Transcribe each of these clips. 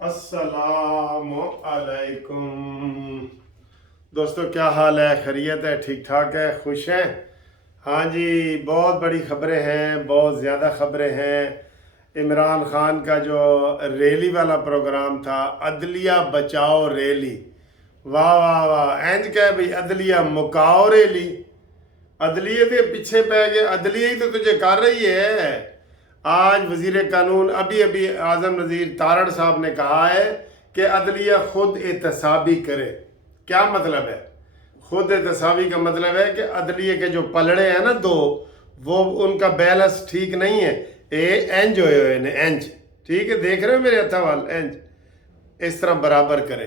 अस्सलाम अलैकुम दोस्तों, क्या हाल है? खैरियत है? ठीक ठाक है? खुश हैं? हाँ जी, बहुत बड़ी खबरें हैं, बहुत ज़्यादा खबरें हैं। इमरान खान का जो रैली वाला प्रोग्राम था, अदलिया बचाओ रैली, वाह वाह वाह, इंज कह भाई अदलिया मुकाओ रैली। अदलिये के पीछे पै गए, अदलिया ही तो तुझे कर रही है। आज वजीर कानून अभी अभी आज़म नज़ीर तारड़ साहब ने कहा है कि अदलिया खुद एहतसाबी करे। क्या मतलब है खुद एहतसाबी का? मतलब है कि अदलिया के जो पलड़े हैं ना दो, वो उनका बैलेंस ठीक नहीं है। इंज होए हुए ने, इंज, ठीक है, देख रहे हो मेरे हथा वाल, इंज इस तरह बराबर करे।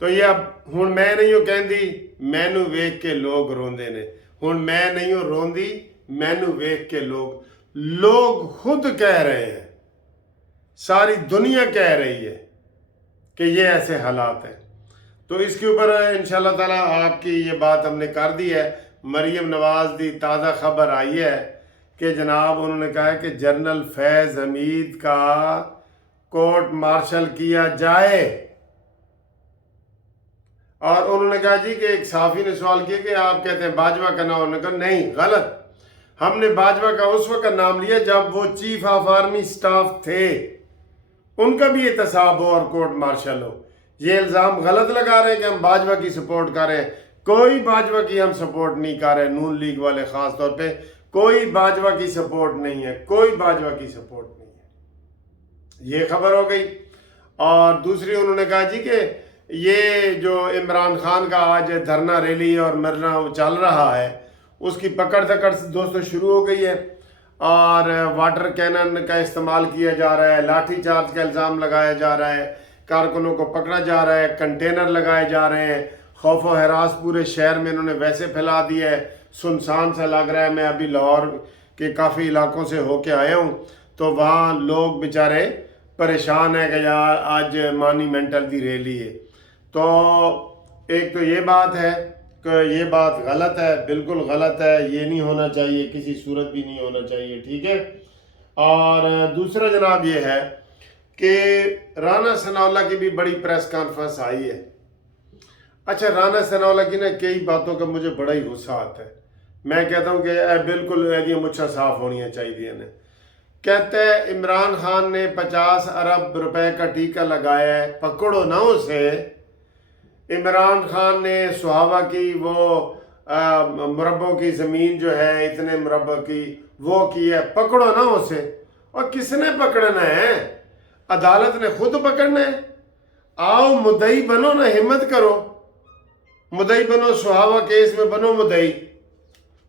तो ये अब हूँ मैं नहीं हूँ कहती मैनू वेख के लोग रोंदे ने, हूँ मैं नहीं हूँ रोंदी, मैनू वेख के लोग खुद कह रहे हैं, सारी दुनिया कह रही है कि ये ऐसे हालात हैं। तो इसके ऊपर इंशाल्लाह ताला आपकी ये बात हमने कर दी है। मरीम नवाज की ताज़ा खबर आई है कि जनाब उन्होंने कहा है कि जनरल फैज़ हमीद का कोर्ट मार्शल किया जाए। और उन्होंने कहा जी कि एक साफ़ी ने सवाल किया कि आप कहते हैं बाजवा का नाम, उन्होंने कहा नहीं, गलत। हमने बाजवा का उस वक्त नाम लिया जब वो चीफ ऑफ आर्मी स्टाफ थे, उनका भी एहतसाब हो और कोर्ट मार्शल हो। ये इल्ज़ाम गलत लगा रहे हैं कि हम बाजवा की सपोर्ट कर रहे हैं। कोई बाजवा की हम सपोर्ट नहीं कर रहे, नून लीग वाले ख़ास तौर पे कोई बाजवा की सपोर्ट नहीं है, कोई बाजवा की सपोर्ट नहीं है। ये खबर हो गई। और दूसरी उन्होंने कहा जी कि ये जो इमरान खान का आज धरना रैली और मरना चल रहा है, उसकी पकड़ दकड़ दोस्तों शुरू हो गई है। और वाटर कैनन का इस्तेमाल किया जा रहा है, लाठी चार्ज का इल्ज़ाम लगाया जा रहा है, कारकुनों को पकड़ा जा रहा है, कंटेनर लगाए जा रहे हैं। खौफ व हरास पूरे शहर में इन्होंने वैसे फैला दिया है, सुनसान सा लग रहा है। मैं अभी लाहौर के काफ़ी इलाकों से होके आया हूँ, तो वहाँ लोग बेचारे परेशान है कि यार आज मॉन्यूमेंटल की रैली है। तो एक तो ये बात है कि ये बात गलत है, बिल्कुल गलत है, ये नहीं होना चाहिए, किसी सूरत भी नहीं होना चाहिए, ठीक है। और दूसरा जनाब ये है कि राना सनाउल्लाह की भी बड़ी प्रेस कॉन्फ्रेंस आई है। अच्छा, राना सनाउल्लाह की ना कई बातों का मुझे बड़ा ही गुस्सा आता है। मैं कहता हूँ कि बिल्कुल ये मुझसे साफ होनी चाहिए ने। कहते हैं इमरान खान ने 50 अरब रुपए का टीका लगाया है, पकड़ो ना उसे। इमरान खान ने सुहावा की वो मुरब्बों की ज़मीन जो है, इतने मुरब्बों की, वो की है, पकड़ो ना उसे। और किसने पकड़ना है? अदालत ने खुद पकड़ना है। आओ मुद्दई बनो ना, हिम्मत करो, मुद्दई बनो, सुहावा केस में बनो मुद्दई,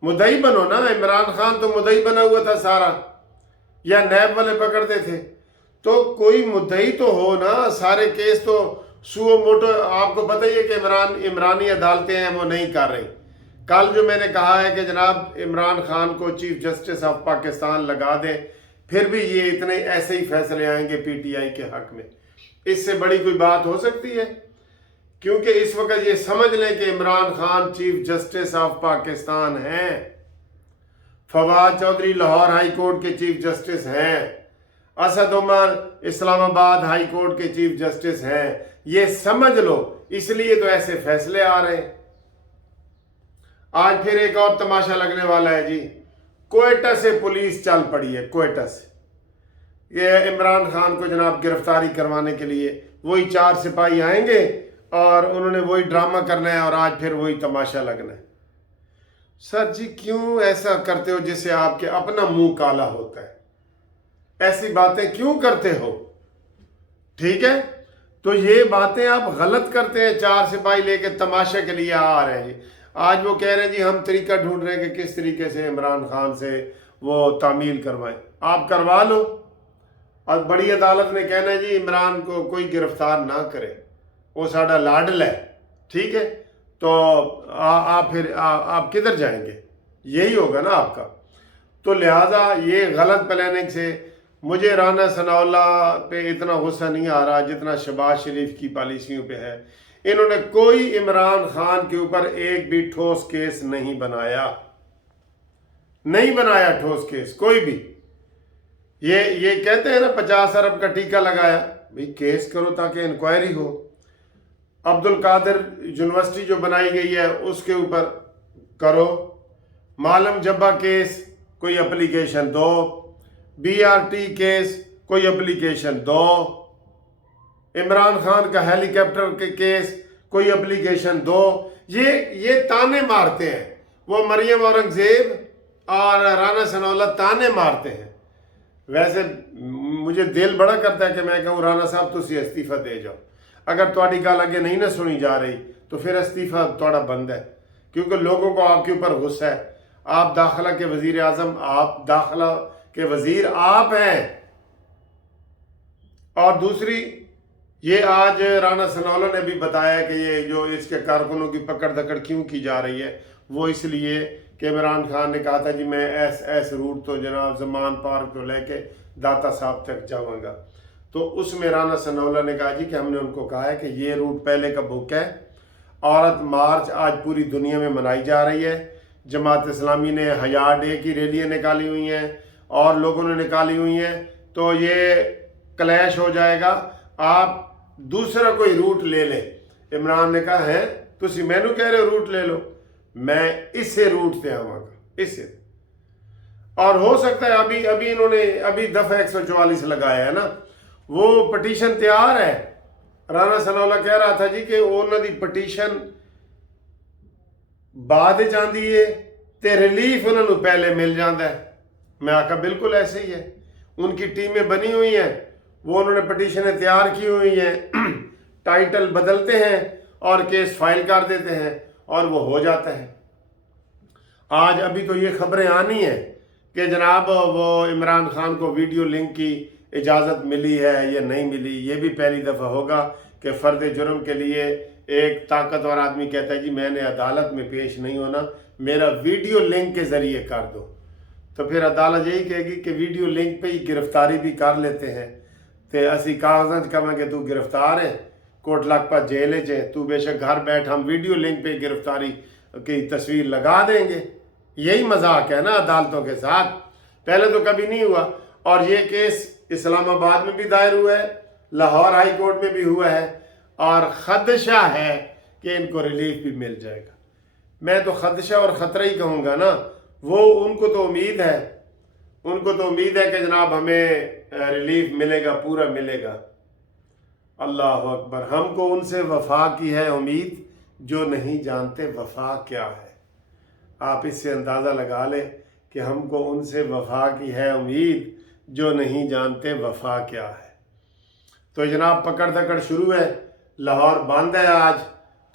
मुद्दई बनो ना। इमरान खान तो मुद्दई बना हुआ था सारा, या नैब वाले पकड़ते थे। तो कोई मुद्दई तो हो ना, सारे केस तो सुओ मोटो। आपको पता ही है कि इमरानी अदालतें हैं वो नहीं कर रही। कल जो मैंने कहा है कि जनाब इमरान खान को चीफ जस्टिस ऑफ पाकिस्तान लगा दें, फिर भी ये इतने ऐसे ही फैसले आएंगे पीटीआई के हक में। इससे बड़ी कोई बात हो सकती है? क्योंकि इस वक्त ये समझ लें कि Imran Khan chief justice of Pakistan हैं, फवाद चौधरी लाहौर हाई कोर्ट के चीफ जस्टिस हैं, असद उमर इस्लामाबाद हाई कोर्ट के चीफ जस्टिस हैं। ये समझ लो, इसलिए तो ऐसे फैसले आ रहे हैं। आज फिर एक और तमाशा लगने वाला है जी। क्वेटा से पुलिस चल पड़ी है, क्वेटा से। ये इमरान खान को जनाब गिरफ्तारी करवाने के लिए वही 4 सिपाही आएंगे और उन्होंने वही ड्रामा करना है और आज फिर वही तमाशा लगना है। सर जी क्यों ऐसा करते हो जिससे आपके अपना मुंह काला होता है? ऐसी बातें क्यों करते हो? ठीक है, तो ये बातें आप गलत करते हैं। 4 सिपाही लेके तमाशे के लिए आ रहे हैं जी। आज वो कह रहे हैं जी हम तरीका ढूंढ रहे हैं कि किस तरीके से इमरान खान से वो तामील करवाएं। आप करवा लो। और बड़ी अदालत ने कहना है जी इमरान को कोई गिरफ्तार ना करे, वो साड़ा लाडल है, ठीक है। तो आप फिर आप किधर जाएंगे? यही होगा ना आपका। तो लिहाजा ये गलत प्लानिंग से मुझे राना सनाउल्लाह पे इतना गुस्सा नहीं आ रहा जितना शहबाज शरीफ की पॉलिसियों पे है। इन्होंने कोई इमरान खान के ऊपर एक भी ठोस केस नहीं बनाया, नहीं बनाया ठोस केस कोई भी। ये कहते हैं ना 50 अरब का टीका लगाया, भाई केस करो ताकि इंक्वायरी हो। अब्दुल कादिर यूनिवर्सिटी जो बनाई गई है उसके ऊपर करो। मालम जब्बा केस कोई एप्लीकेशन दो। BRT केस कोई एप्लीकेशन दो। इमरान खान का हेलीकॉप्टर के केस कोई एप्लीकेशन दो। ये ताने मारते हैं, वो मरियम औरंगजेब और राना सनाउल्लाह ताने मारते हैं। वैसे मुझे दिल बड़ा करता है कि मैं कहूँ राना साहब तुसी इस्तीफा दे जाओ। अगर तुहाडी गल अगे नहीं ना सुनी जा रही तो फिर इस्तीफा तुहाडा बंद है, क्योंकि लोगों को आपके ऊपर गुस्सा है। आप दाखिला के वजीर आजम, आप दाखिला के वजीर आप हैं। और दूसरी, ये आज राना सनाउल्लाह ने भी बताया कि ये जो इसके कारकुनों की पकड़ दकड़ क्यों की जा रही है, वो इसलिए कि इमरान खान ने कहा था जी मैं ऐस रूट तो जनाब जमान पार्क तो लेके दाता साहब तक जाऊँगा। तो उसमें राना सनाउल्लाह ने कहा जी कि हमने उनको कहा है कि ये रूट पहले का बुक है। औरत मार्च आज पूरी दुनिया में मनाई जा रही है। जमात इस्लामी ने हया डे की रैलियाँ निकाली हुई हैं और लोगों ने निकाली हुई हैं, तो ये क्लैश हो जाएगा। आप दूसरा कोई रूट ले ले। इमरान ने कहा है तुसी मैनू कह रहे हो रूट ले लो, मैं इससे रूट से आवांगा, इससे। और हो सकता है अभी इन्होंने दफा 144 लगाया है ना, वो पटिशन तैयार है। राना सनाउल्लाह कह रहा था जी कि उन्होंने पटिशन बाद जाती है तो रिलीफ उन्होंने पहले मिल जाता है। मैं आखा बिल्कुल ऐसे ही है। उनकी टीमें बनी हुई हैं, वो उन्होंने पटिशनें तैयार की हुई हैं, टाइटल बदलते हैं और केस फाइल कर देते हैं और वो हो जाता है। आज अभी तो ये खबरें आनी है कि जनाब वो इमरान खान को वीडियो लिंक की इजाज़त मिली है या नहीं मिली। ये भी पहली दफ़ा होगा कि फ़र्द जुर्म के लिए एक ताकतवर आदमी कहता है जी मैंने अदालत में पेश नहीं होना, मेरा वीडियो लिंक के ज़रिए कर दो। तो फिर अदालत यही कहेगी कि वीडियो लिंक पे ही गिरफ्तारी भी कर लेते हैं, तो असी कागज़ कहेंगे तू गिरफ्तार है, कोट लखपत जेल च, तू बेशक घर बैठ, हम वीडियो लिंक पे गिरफ्तारी की तस्वीर लगा देंगे। यही मजाक है ना अदालतों के साथ। पहले तो कभी नहीं हुआ। और ये केस इस्लामाबाद में भी दायर हुआ है, लाहौर हाई कोर्ट में भी हुआ है, और खदशा है कि इनको रिलीफ भी मिल जाएगा। मैं तो खदशा और ख़तरा ही कहूँगा ना। वो उनको तो उम्मीद है कि जनाब हमें रिलीफ मिलेगा, पूरा मिलेगा। अल्लाह अकबर। हमको उनसे वफा की है उम्मीद जो नहीं जानते वफा क्या है। आप इससे अंदाज़ा लगा लें कि हमको उनसे वफा की है उम्मीद जो नहीं जानते वफा क्या है। तो जनाब पकड़ दकड़ शुरू है। लाहौर बंद है आज।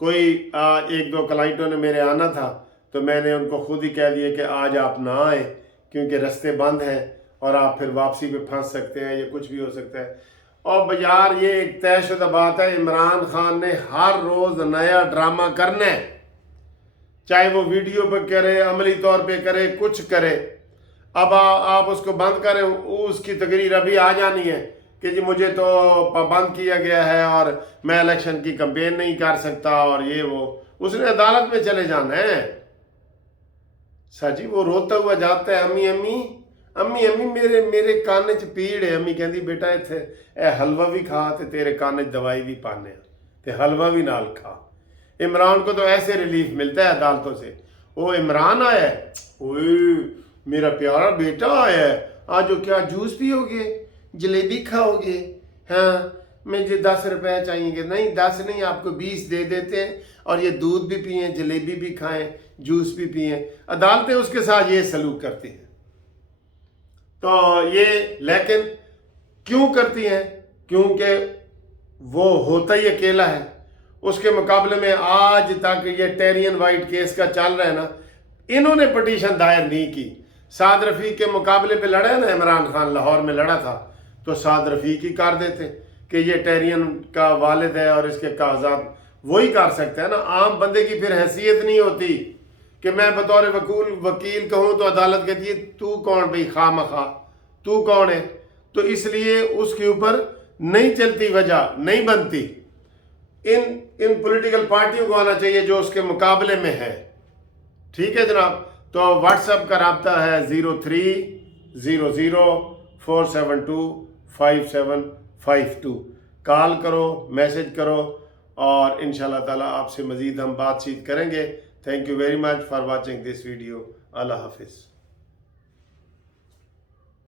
कोई एक दो क्लाइंटों ने मेरे आना था तो मैंने उनको खुद ही कह दिया कि आज आप ना आए क्योंकि रास्ते बंद हैं और आप फिर वापसी पे फंस सकते हैं, या कुछ भी हो सकता है। और बाजार ये एक तयशुदा बात है, इमरान खान ने हर रोज़ नया ड्रामा करना है, चाहे वो वीडियो पे करे, अमली तौर पे करे, कुछ करे। अब आप उसको बंद करें, उसकी तकरीर अभी आ जानी है कि जी मुझे तो पाबंद किया गया है और मैं इलेक्शन की कैंपेन नहीं कर सकता, और ये वो उसने अदालत में चले जाना है। साजी वो रोता हुआ जाता है, अम्मी अम्मी अम्मी अम्मी मेरे कान च पीड़ है। अम्मी कहती बेटा इत्थे ए हलवा भी खा ते तेरे कान च दवाई भी पाने ते हलवा भी नाल खा। इमरान को तो ऐसे रिलीफ मिलता है अदालतों से। वो इमरान आया है, ओए मेरा प्यारा बेटा आया है, आज क्या जूस पियोगे, जलेबी खाओगे? हाँ मुझे 10 रुपए चाहिए। नहीं 10 नहीं, आपको 20 दे देते हैं, और ये दूध भी पिए, जलेबी भी खाएं, जूस भी पिए। अदालतें उसके साथ ये सलूक करती हैं। तो ये लेकिन क्यों करती हैं? क्योंकि वो होता ही अकेला है। उसके मुकाबले में आज तक ये टेरियन वाइट केस का चल रहा है ना, इन्होंने पटिशन दायर नहीं की। साद रफ़ीक के मुकाबले पे लड़ा है ना इमरान खान, लाहौर में लड़ा था, तो साद रफ़ीक ही कर देते कि ये टेरियन का वालिद है और इसके कागजात वही कर सकते हैं ना। आम बंदे की फिर हैसियत नहीं होती कि मैं बतौर वकील कहूँ तो अदालत कहती है तू कौन भाई, खामखा तू कौन है? तो इसलिए उसके ऊपर नहीं चलती, वजह नहीं बनती। इन पॉलिटिकल पार्टियों को आना चाहिए जो उसके मुकाबले में है। ठीक है जनाब। तो व्हाट्सएप का राब्ता है 030047255752। کال کرو، میسج کرو، اور انشاءاللہ تعالیٰ آپ سے مزید ہم بات چیت کریں گے. Thank you very much for watching this video. اللہ حافظ.